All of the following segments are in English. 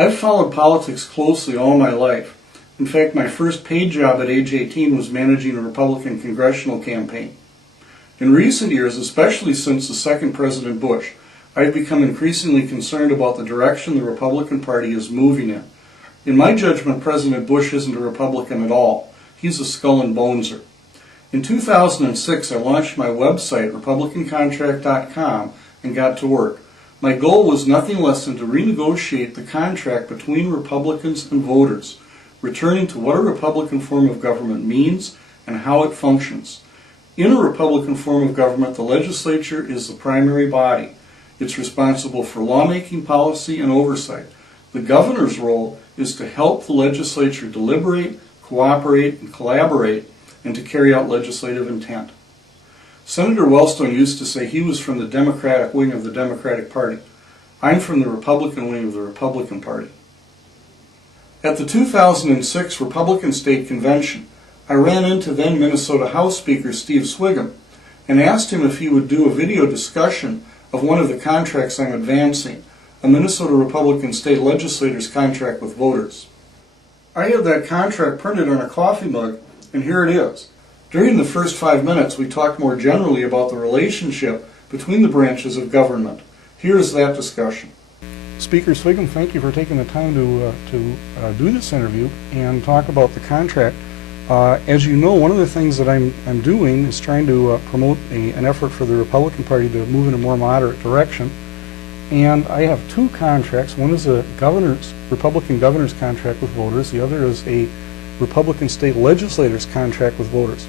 I've followed politics closely all my life. In fact, my first paid job at age 18 was managing a Republican congressional campaign. In recent years, especially since the second President Bush, I've become increasingly concerned about the direction the Republican Party is moving in. In my judgment, President Bush isn't a Republican at all. He's a skull and boneser. In 2006, I launched my website, republicancontract.com, and got to work. My goal was nothing less than to renegotiate the contract between Republicans and voters, returning to what a Republican form of government means and how it functions. In a Republican form of government, the legislature is the primary body. It's responsible for lawmaking, policy, and oversight. The governor's role is to help the legislature deliberate, cooperate, and collaborate, and to carry out legislative intent. Senator Wellstone used to say he was from the Democratic wing of the Democratic Party. I'm from the Republican wing of the Republican Party. At the 2006 Republican State Convention, I ran into then Minnesota House Speaker Steve Sviggum and asked him if he would do a video discussion of one of the contracts I'm advancing, a Minnesota Republican State Legislator's contract with voters. I had that contract printed on a coffee mug, and here it is. During the first 5 minutes, we talked more generally about the relationship between the branches of government. Here is that discussion. Speaker Sviggum, thank you for taking the time to do this interview and talk about the contract. As you know, one of the things that I'm doing is trying to promote an effort for the Republican Party to move in a more moderate direction. And I have two contracts. One is a Republican governor's contract with voters. The other is a Republican state legislator's contract with voters.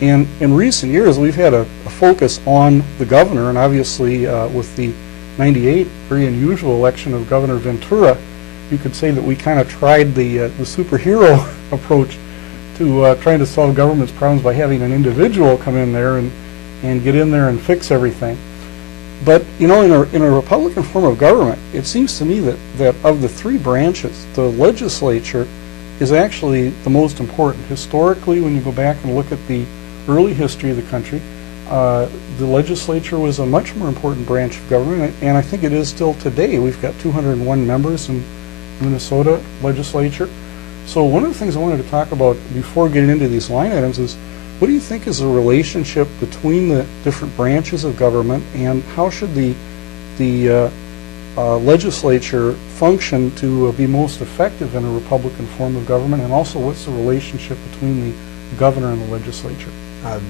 And in recent years, we've had a focus on the governor, and obviously with the '98 very unusual election of Governor Ventura, you could say that we kind of tried the superhero approach to trying to solve government's problems by having an individual come in there and get in there and fix everything. But you know, in a Republican form of government, it seems to me that of the three branches, the legislature is actually the most important. Historically, when you go back and look at the early history of the country, the legislature was a much more important branch of government, and I think it is still today. We've got 201 members in Minnesota legislature. So one of the things I wanted to talk about before getting into these line items is, what do you think is the relationship between the different branches of government, and how should the legislature function to be most effective in a Republican form of government, and also what's the relationship between the governor and the legislature?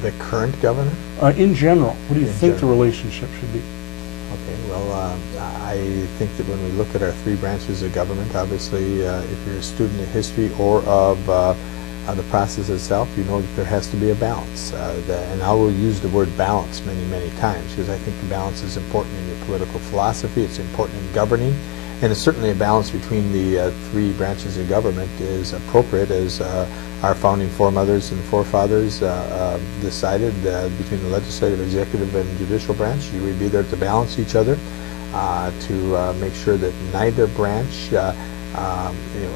The current governor? In general, what do you think the relationship should be? Okay, well, I think that when we look at our three branches of government, obviously, if you're a student of history or of the process itself, you know that there has to be a balance. And I will use the word balance many, many times, because I think the balance is important in your political philosophy, it's important in governing, and it's certainly a balance between the three branches of government is appropriate, as our founding foremothers and forefathers decided between the legislative, executive, and judicial branch. You would be there to balance each other, to make sure that neither branch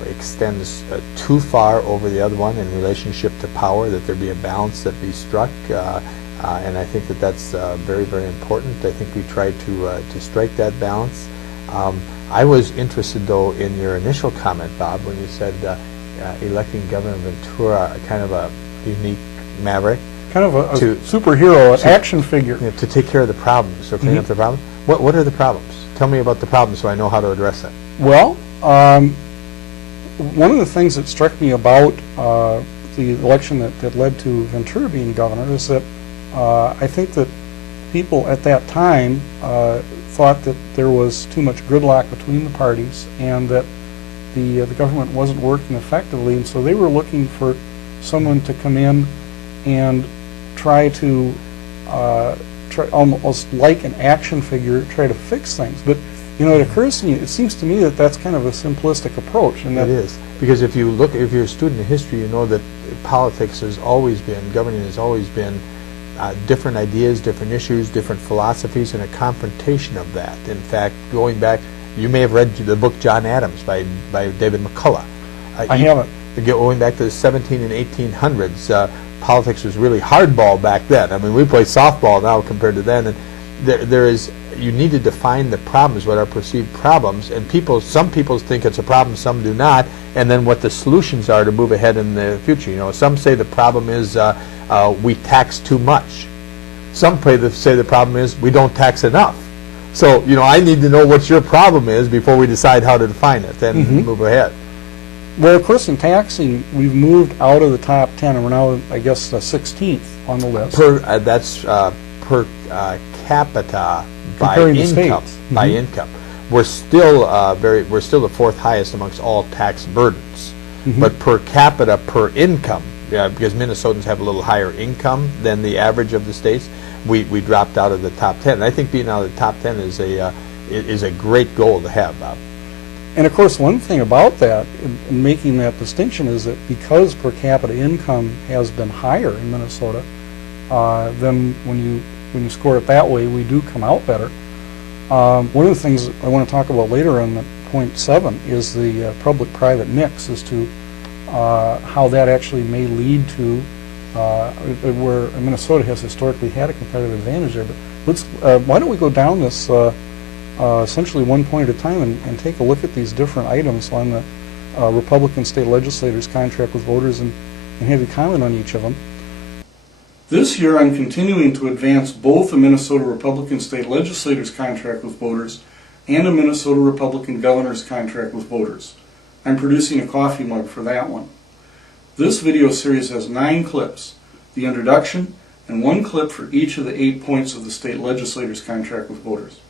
extends too far over the other one in relationship to power, that there be a balance that be struck, and I think that that's very, very important. I think we tried to strike that balance. I was interested, though, in your initial comment, Bob, when you said electing Governor Ventura, kind of a unique maverick. Kind of a superhero, an action figure. You know, to take care of the problems, or clean up the problems. What are the problems? Tell me about the problems so I know how to address that. Well, one of the things that struck me about the election that led to Ventura being governor is that I think that people at that time thought that there was too much gridlock between the parties, and that the government wasn't working effectively, and so they were looking for someone to come in and try to almost like an action figure, try to fix things. But you know, it seems to me that that's kind of a simplistic approach. And that it is, because if you're a student of history, you know that politics has always been, governing has always been different ideas, different issues, different philosophies, and a confrontation of that. In fact, going back, you may have read the book John Adams by David McCullough. I haven't. Going back to the 17 and 1800s, politics was really hardball back then. I mean, we play softball now compared to then, and you need to define the problems, what are perceived problems, and some people think it's a problem, some do not, and then what the solutions are to move ahead in the future. You know, some say the problem is we tax too much. Some say the problem is we don't tax enough. So, you know, I need to know what your problem is before we decide how to define it and move ahead. Well, of course, in taxing, we've moved out of the top 10, and we're now, I guess, the 16th on the list. That's per capita by Comparing the income. states. By income, we're still the fourth highest amongst all tax burdens. But per capita per income, because Minnesotans have a little higher income than the average of the states, we dropped out of the top 10. And I think being out of the top 10 is a great goal to have, Bob. And of course, one thing about that, in making that distinction, is that because per capita income has been higher in Minnesota, then when you score it that way, we do come out better. One of the things I want to talk about later on point 7 is the public-private mix as to how that actually may lead to where Minnesota has historically had a competitive advantage there. But let's why don't we go down this essentially one point at a time and take a look at these different items on the Republican state legislators' contract with voters and have you comment on each of them. This year I'm continuing to advance both the Minnesota Republican state legislators' contract with voters and a Minnesota Republican governor's contract with voters. I'm producing a coffee mug for that one. This video series has 9 clips, the introduction, and 1 clip for each of the 8 points of the state legislators' contract with voters.